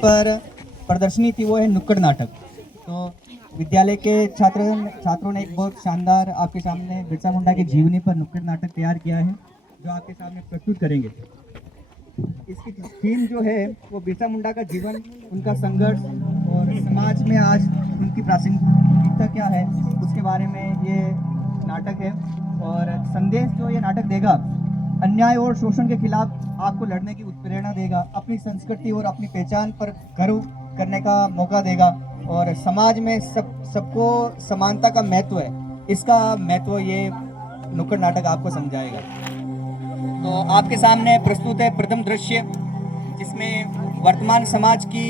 पर प्रदर्शनी थी वो है नुक्कड़ नाटक। तो विद्यालय के छात्रों ने एक बहुत शानदार आपके सामने बिरसा मुंडा की जीवनी पर नुक्कड़ नाटक तैयार किया है, जो आपके सामने प्रस्तुत करेंगे। इसकी थीम जो है वो बिरसा मुंडा का जीवन, उनका संघर्ष और समाज में आज उनकी प्रासंगिकता क्या है उसके बारे में ये नाटक है। और संदेश जो ये नाटक देगा, अन्याय और शोषण के खिलाफ आपको लड़ने की उत्प्रेरणा देगा, अपनी संस्कृति और अपनी पहचान पर गर्व करने का मौका देगा, और समाज में सबको समानता का महत्व है, इसका महत्व ये नुक्कड़ नाटक आपको समझाएगा। तो आपके सामने प्रस्तुत है प्रथम दृश्य, जिसमें वर्तमान समाज की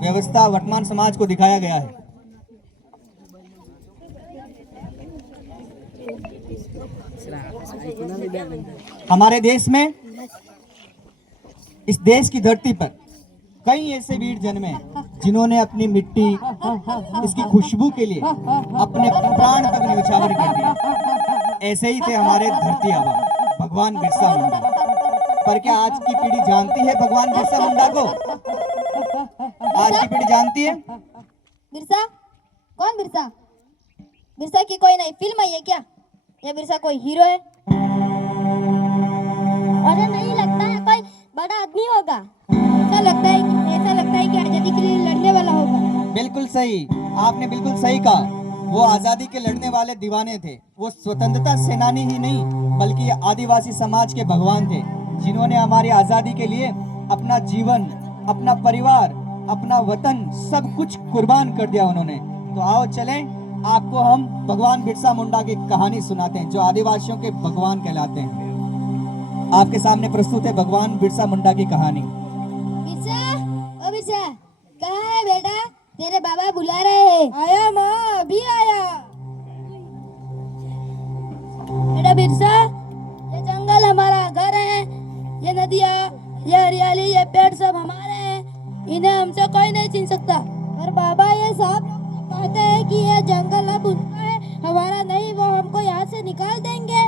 व्यवस्था, वर्तमान समाज को दिखाया गया है। हमारे देश में, इस देश की धरती पर कई ऐसे वीर जन्मे हैं जिन्होंने अपनी मिट्टी, इसकी खुशबू के लिए अपने प्राण तक न्यौछावर कर दिए। ऐसे ही थे हमारे धरती आबा भगवान बिरसा मुंडा। पर क्या आज की पीढ़ी जानती है भगवान बिरसा मुंडा को? आज की पीढ़ी जानती है? बिरसा कौन? बिरसा बिरसा की कोई नई फिल्म आई है क्या? या बिरसा कोई हीरो है? अरे नहीं, लगता है कोई बड़ा आदमी होगा। ऐसा लगता है कि आजादी के लिए लड़ने वाला होगा। बिल्कुल सही, आपने बिल्कुल सही कहा। वो आजादी के लड़ने वाले दीवाने थे। वो स्वतंत्रता सेनानी ही नहीं बल्कि आदिवासी समाज के भगवान थे, जिन्होंने हमारी आजादी के लिए अपना जीवन, अपना परिवार, अपना वतन सब कुछ कुर्बान कर दिया उन्होंने। तो आओ चलें, आपको हम भगवान बिरसा मुंडा की कहानी सुनाते हैं, जो आदिवासियों के भगवान कहलाते हैं। आपके सामने प्रस्तुत है भगवान बिरसा मुंडा की कहानी। बिरसा, ओ बिरसा, कहाँ है बेटा? तेरे बाबा बुला रहे हैं। आया माँ, अभी आया। बेटा बिरसा, ये जंगल हमारा घर है, ये नदियाँ, ये हरियाली, ये पेड़ सब हमारे हैं। इन्हें हमसे कोई नहीं छीन सकता। पर बाबा, ये साहब लोग कहते हैं कि ये जंगल अब उनका है, हमारा नहीं। वो हमको यहाँ से निकाल देंगे।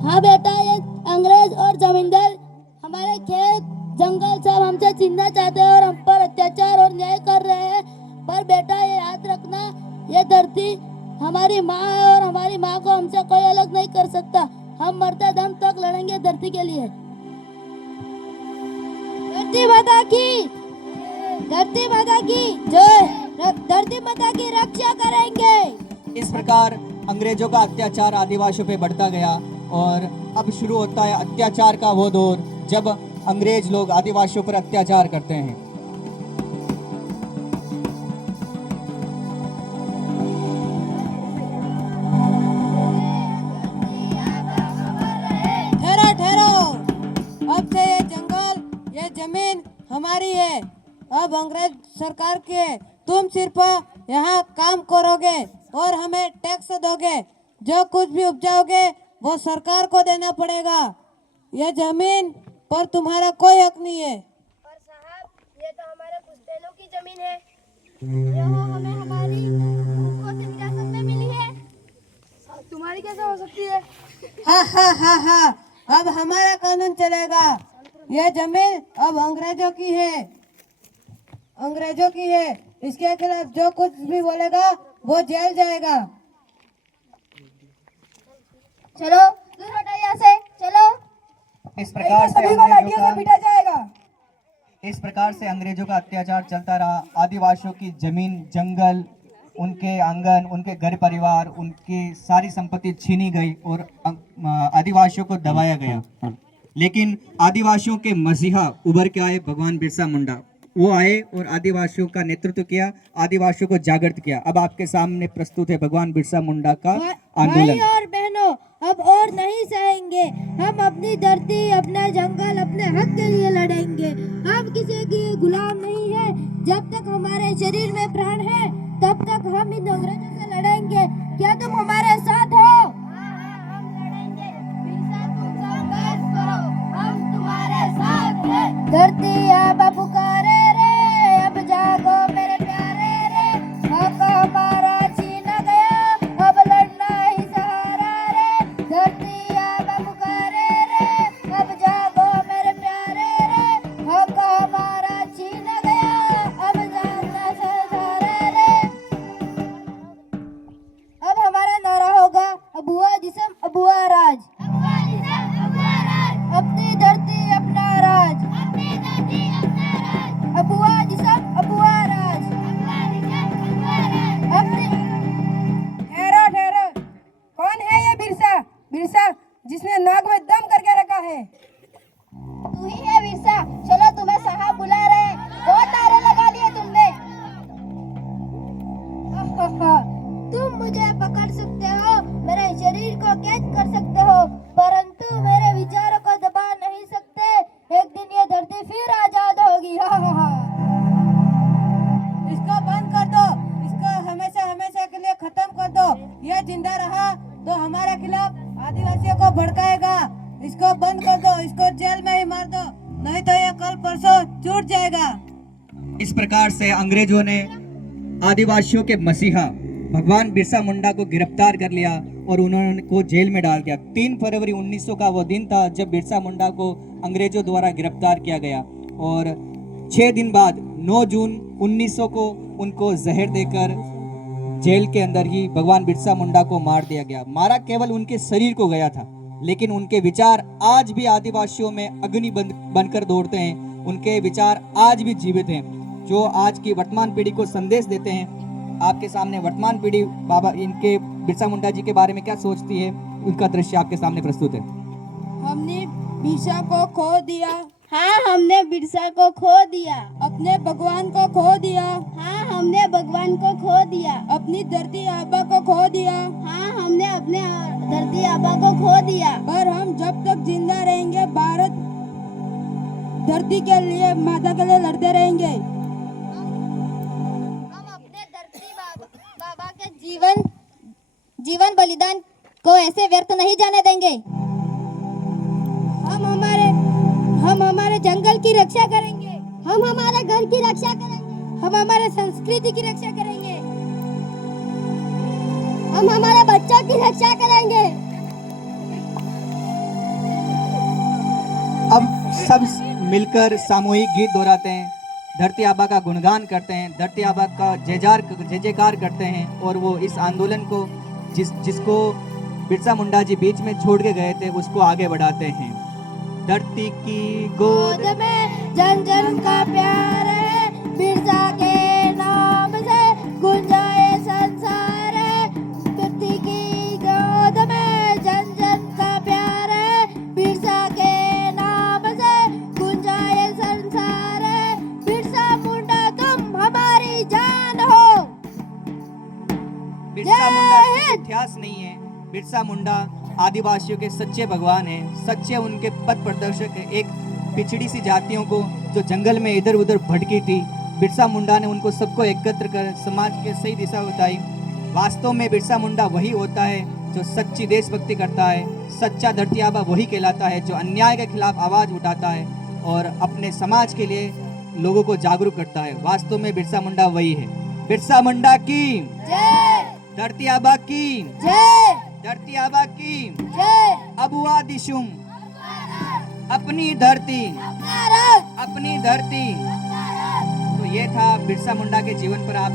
हाँ बेटा, ये अंग्रेज और जमींदार हमारे खेत, जंगल सब हमसे छीनना चाहते हैं और हम पर अत्याचार और न्याय कर रहे हैं। पर बेटा, ये याद रखना, ये धरती हमारी माँ है और हमारी माँ को हमसे कोई अलग नहीं कर सकता। हम मरते दम तक लड़ेंगे धरती के लिए। धरती माता की, धरती माता की जय। धरती माता की रक्षा करेंगे। इस प्रकार अंग्रेजों का अत्याचार आदिवासियों पे बढ़ता गया, और अब शुरू होता है अत्याचार का वो दौर, जब अंग्रेज लोग आदिवासियों पर अत्याचार करते हैं। ठहरो ठहरो, अब से ये जंगल, ये जमीन हमारी है। अब अंग्रेज सरकार की है। तुम सिर्फ यहाँ काम करोगे और हमें टैक्स दोगे। जो कुछ भी उपजाओगे वो सरकार को देना पड़ेगा। ये जमीन पर तुम्हारा कोई हक नहीं है। पर साहब, ये तो हमारे पुश्तैनों की जमीन है। ये हमें हमारी पुरखों से विरासत में मिली है। तुम्हारी कैसे हो सकती है? हा हा हा हा, अब हमारा कानून चलेगा। ये जमीन अब अंग्रेजों की है, अंग्रेजों की है। इसके खिलाफ जो कुछ भी बोलेगा वो जेल जाएगा। चलो दूर हटो यहाँ से, चलो। इस प्रकार से अंग्रेजों का अत्याचार चलता रहा। आदिवासियों की जमीन, जंगल, उनके आंगन, उनके घर परिवार, उनकी सारी संपत्ति छीनी गई और आदिवासियों को दबाया गया। लेकिन आदिवासियों के मसीहा उभर के आए भगवान बिरसा मुंडा। वो आए और आदिवासियों का नेतृत्व किया, आदिवासियों को जागृत किया। अब आपके सामने प्रस्तुत है भगवान बिरसा मुंडा का आंदोलन। भाई और बहनों, अब और नहीं सहेंगे। हम अपनी धरती, अपना जंगल, अपने हक के लिए लड़ेंगे। हम किसी की गुलाम नहीं है। जब तक हमारे शरीर में प्राण है तब तक हम इन अंग्रेजों से लड़ेंगे। क्या तुम हमारे साथ हो? हम लड़ेंगे। बिरसा, तुम संघर्ष करो, हम तुम्हारे साथ हैं। धरती आबा पुकारे रे, अब जागो मेरे प्यारे रे। हक हमारा छीना गया, अब लड़ना ही सहारा रे। धरती आबा पुकारे रे, अब जागो मेरे प्यारे रे। हक हमारा टूट जाएगा। इस प्रकार से अंग्रेजों ने आदिवासियों के मसीहा भगवान बिरसा मुंडा को गिरफ्तार कर लिया और उन्होंने को जेल में डाल दिया। 3 फरवरी 1900 का वो दिन था जब बिरसा मुंडा को अंग्रेजों द्वारा गिरफ्तार किया गया और 6 दिन बाद 9 जून 1900 को उनको जहर देकर जेल के अंदर ही भगवान बिरसा मुंडा को मार दिया गया। मारा केवल उनके शरीर को गया था, लेकिन उनके विचार आज भी आदिवासियों में अग्नि बनकर दौड़ते हैं। उनके विचार आज भी जीवित हैं, जो आज की वर्तमान पीढ़ी को संदेश देते हैं। आपके सामने वर्तमान पीढ़ी बाबा इनके बिरसा मुंडा जी के बारे में क्या सोचती है, उनका दृश्य आपके सामने प्रस्तुत है। हमने बिरसा को खो दिया, हाँ हमने बिरसा को खो दिया, अपने भगवान को खो दिया, हाँ हमने भगवान को खो दिया, अपनी धरती आबा को खो दिया, हाँ हमने अपने धरती आबा को खो दिया। पर हम जब तक जिंदा रहेंगे भारत धरती के लिए, माता के लिए लड़ते रहेंगे। हम अपने धरती बाबा के जीवन बलिदान को ऐसे व्यर्थ नहीं जाने देंगे। हम हमारे जंगल की रक्षा करेंगे, हम हमारे घर की रक्षा करेंगे, हम हमारे संस्कृति की रक्षा करेंगे, हम हमारे बच्चों की रक्षा करेंगे। अब सब मिलकर सामूहिक गीत दोहराते हैं, धरती आबा का गुणगान करते हैं, धरती आबा का जय जयकार करते हैं और वो इस आंदोलन को जिसको बिरसा मुंडा जी बीच में छोड़ के गए थे उसको आगे बढ़ाते हैं। धरती की गोद में जन जन का प्यार है, बिरसा के नाम से गुंजाए संसार है। धरती की गोद में जन जन का प्यार है, बिरसा के नाम से गुंजाए संसार है। बिरसा मुंडा तुम हमारी जान हो। बिरसा मुंडा सिर्फ इतिहास नहीं है, बिरसा मुंडा आदिवासियों के सच्चे भगवान हैं, सच्चे उनके पथ प्रदर्शक हैं। एक पिछड़ी सी जातियों को जो जंगल में इधर उधर भटकी थी, बिरसा मुंडा ने उनको सबको एकत्र कर समाज के सही दिशा बताई। वास्तव में बिरसा मुंडा वही होता है जो सच्ची देशभक्ति करता है, सच्चा धरती आबा वही कहलाता है जो अन्याय के खिलाफ आवाज उठाता है और अपने समाज के लिए लोगों को जागरूक करता है। वास्तव में बिरसा मुंडा वही है। बिरसा मुंडा की जय, धरती आबा की जय, धरती आबा की जय। अबुआ दिशुम, अपनी धरती अपनी धरती। तो ये था बिरसा मुंडा के जीवन पर आप